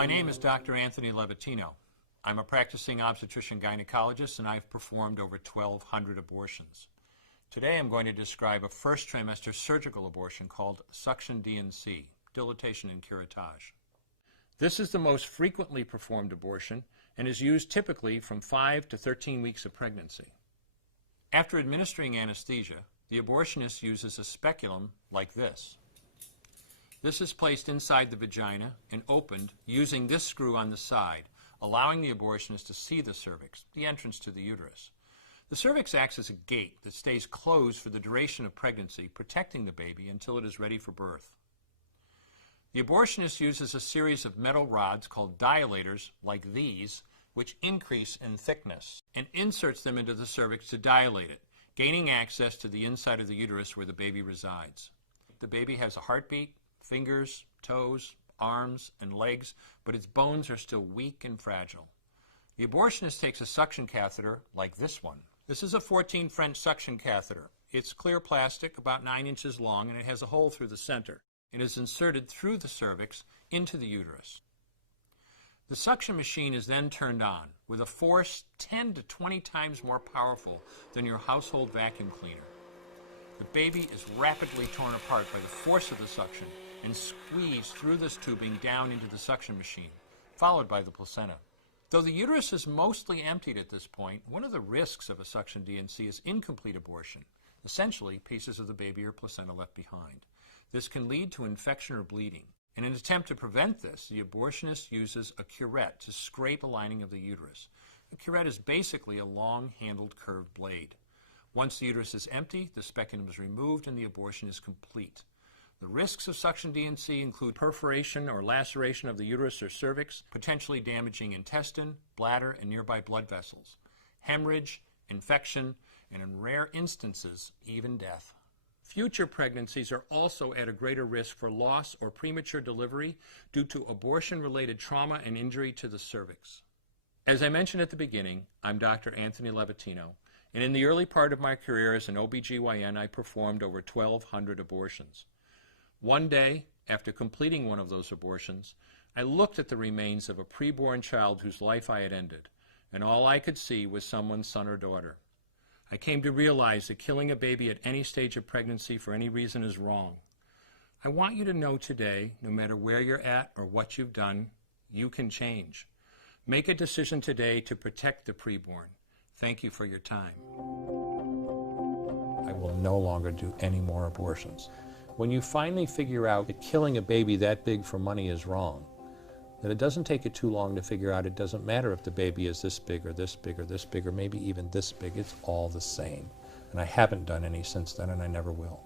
My name is Dr. Anthony Levatino. I'm a practicing obstetrician-gynecologist, and I've performed over 1,200 abortions. Today I'm going to describe a first trimester surgical abortion called suction D&C, dilatation and curettage. This is the most frequently performed abortion and is used typically from 5 to 13 weeks of pregnancy. After administering anesthesia, the abortionist uses a speculum like this. This is placed inside the vagina and opened using this screw on the side, allowing the abortionist to see the cervix, the entrance to the uterus. The cervix acts as a gate that stays closed for the duration of pregnancy, protecting the baby until it is ready for birth. The abortionist uses a series of metal rods called dilators, like these, which increase in thickness, and inserts them into the cervix to dilate it, gaining access to the inside of the uterus where the baby resides. The baby has a heartbeat, fingers, toes, arms, and legs, but its bones are still weak and fragile. The abortionist takes a suction catheter like this one. This is a 14 French suction catheter. It's clear plastic, about 9 inches long, and it has a hole through the center. It is inserted through the cervix into the uterus. The suction machine is then turned on with a force 10 to 20 times more powerful than your household vacuum cleaner. The baby is rapidly torn apart by the force of the suction and squeezed through this tubing down into the suction machine, followed by the placenta. Though the uterus is mostly emptied at this point, one of the risks of a suction D&C is incomplete abortion, essentially pieces of the baby or placenta left behind. This can lead to infection or bleeding. In an attempt to prevent this, the abortionist uses a curette to scrape a lining of the uterus. A curette is basically a long-handled curved blade. Once the uterus is empty, the speculum is removed and the abortion is complete. The risks of suction D&C include perforation or laceration of the uterus or cervix, potentially damaging intestine, bladder, and nearby blood vessels, hemorrhage, infection, and in rare instances, even death. Future pregnancies are also at a greater risk for loss or premature delivery due to abortion-related trauma and injury to the cervix. As I mentioned at the beginning, I'm Dr. Anthony Levatino, and in the early part of my career as an OBGYN, I performed over 1,200 abortions. One day, after completing one of those abortions, I looked at the remains of a preborn child whose life I had ended, and all I could see was someone's son or daughter. I came to realize that killing a baby at any stage of pregnancy for any reason is wrong. I want you to know today, no matter where you're at or what you've done, you can change. Make a decision today to protect the preborn. Thank you for your time. I will no longer do any more abortions. When you finally figure out that killing a baby that big for money is wrong, then it doesn't take you too long to figure out it doesn't matter if the baby is this big or this big or this big or maybe even this big. It's all the same. And I haven't done any since then, and I never will.